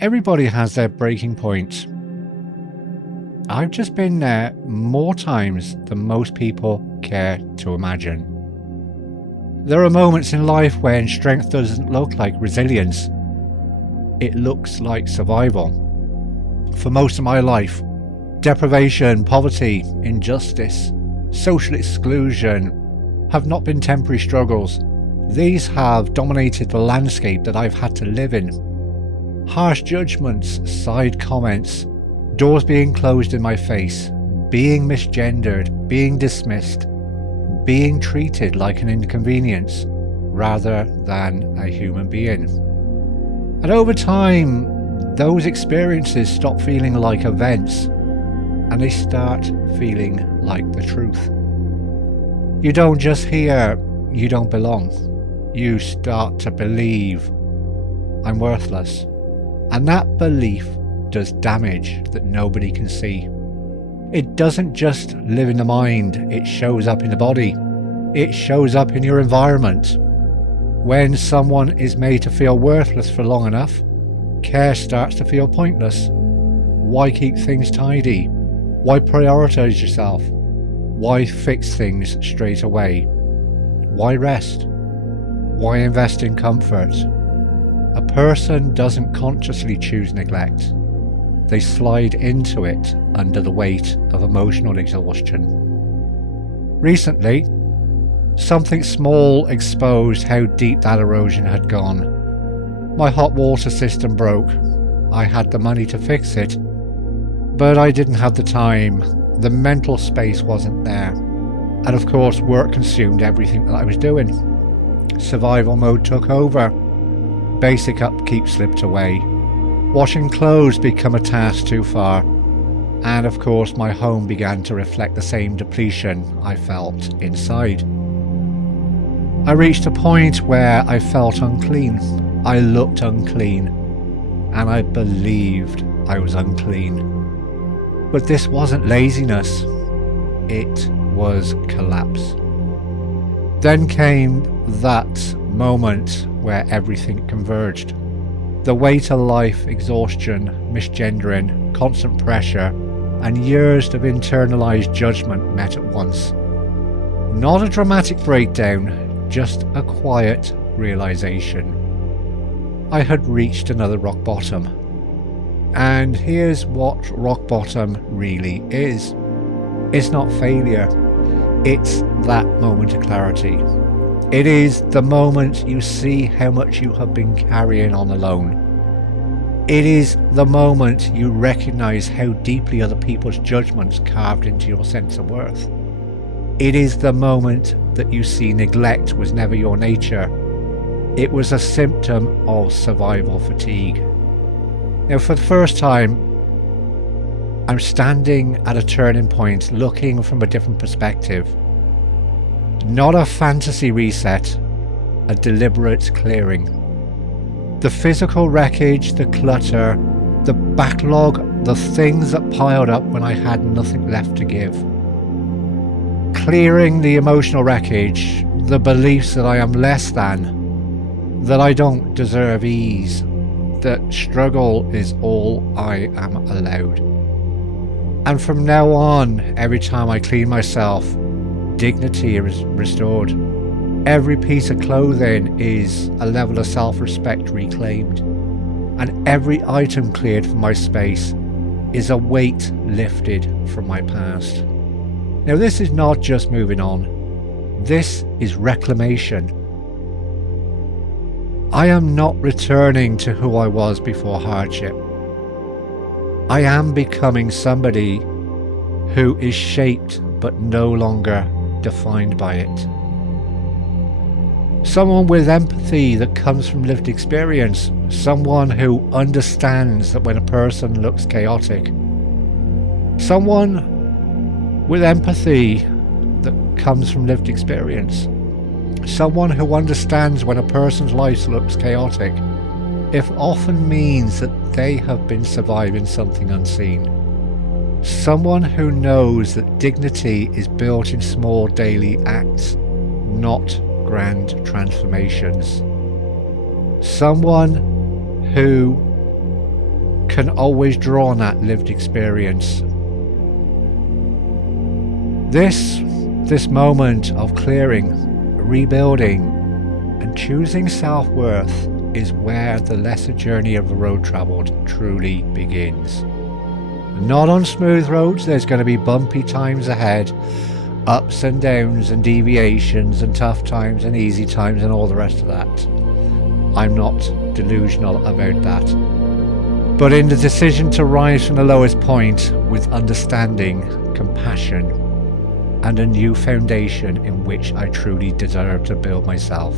Everybody has their breaking point. I've just been there more times than most people care to imagine. There are moments in life when strength doesn't look like resilience. It looks like survival. For most of my life, deprivation, poverty, injustice, social exclusion have not been temporary struggles. These have dominated the landscape that I've had to live in. Harsh judgments, side comments, doors being closed in my face, being misgendered, being dismissed, being treated like an inconvenience rather than a human being. And over time, those experiences stop feeling like events and they start feeling like the truth. You don't just hear, you don't belong. You start to believe, I'm worthless. And that belief does damage that nobody can see. It doesn't just live in the mind, it shows up in the body. It shows up in your environment. When someone is made to feel worthless for long enough, care starts to feel pointless. Why keep things tidy? Why prioritize yourself? Why fix things straight away? Why rest? Why invest in comfort? A person doesn't consciously choose neglect. They slide into it under the weight of emotional exhaustion. Recently, something small exposed how deep that erosion had gone. My hot water system broke. I had the money to fix it, but I didn't have the time. The mental space wasn't there. And of course, work consumed everything that I was doing. Survival mode took over. Basic upkeep slipped away. Washing clothes became a task too far. And of course, my home began to reflect the same depletion I felt inside. I reached a point where I felt unclean. I looked unclean. And I believed I was unclean. But this wasn't laziness. It was collapse. Then came that moment where everything converged. The weight of life, exhaustion, misgendering, constant pressure, and years of internalized judgment met at once. Not a dramatic breakdown, just a quiet realization. I had reached another rock bottom. And here's what rock bottom really is. It's not failure. It's that moment of clarity. It is the moment you see how much you have been carrying on alone. It is the moment you recognize how deeply other people's judgments carved into your sense of worth. It is the moment that you see neglect was never your nature. It was a symptom of survival fatigue. Now, for the first time, I'm standing at a turning point, looking from a different perspective. Not a fantasy reset, a deliberate clearing. The physical wreckage, the clutter, the backlog, the things that piled up when I had nothing left to give. Clearing the emotional wreckage, the beliefs that I am less than, that I don't deserve ease, that struggle is all I am allowed. And from now on, every time I clean myself, dignity is restored. Every piece of clothing is a level of self-respect reclaimed. And every item cleared from my space is a weight lifted from my past. Now, this is not just moving on. This is reclamation. I am not returning to who I was before hardship. I am becoming somebody who is shaped but no longer defined by it. Someone with empathy that comes from lived experience. Someone who understands that when a person looks chaotic. Someone with empathy that comes from lived experience. Someone who understands when a person's life looks chaotic, it often means that they have been surviving something unseen. Someone who knows that dignity is built in small daily acts, not grand transformations. Someone who can always draw on that lived experience. This moment of clearing, rebuilding, and choosing self-worth is where the lesser journey of the road travelled truly begins. Not on smooth roads, there's going to be bumpy times ahead, ups and downs and deviations and tough times and easy times and all the rest of that. I'm not delusional about that. But in the decision to rise from the lowest point with understanding, compassion, and a new foundation in which I truly deserve to build myself.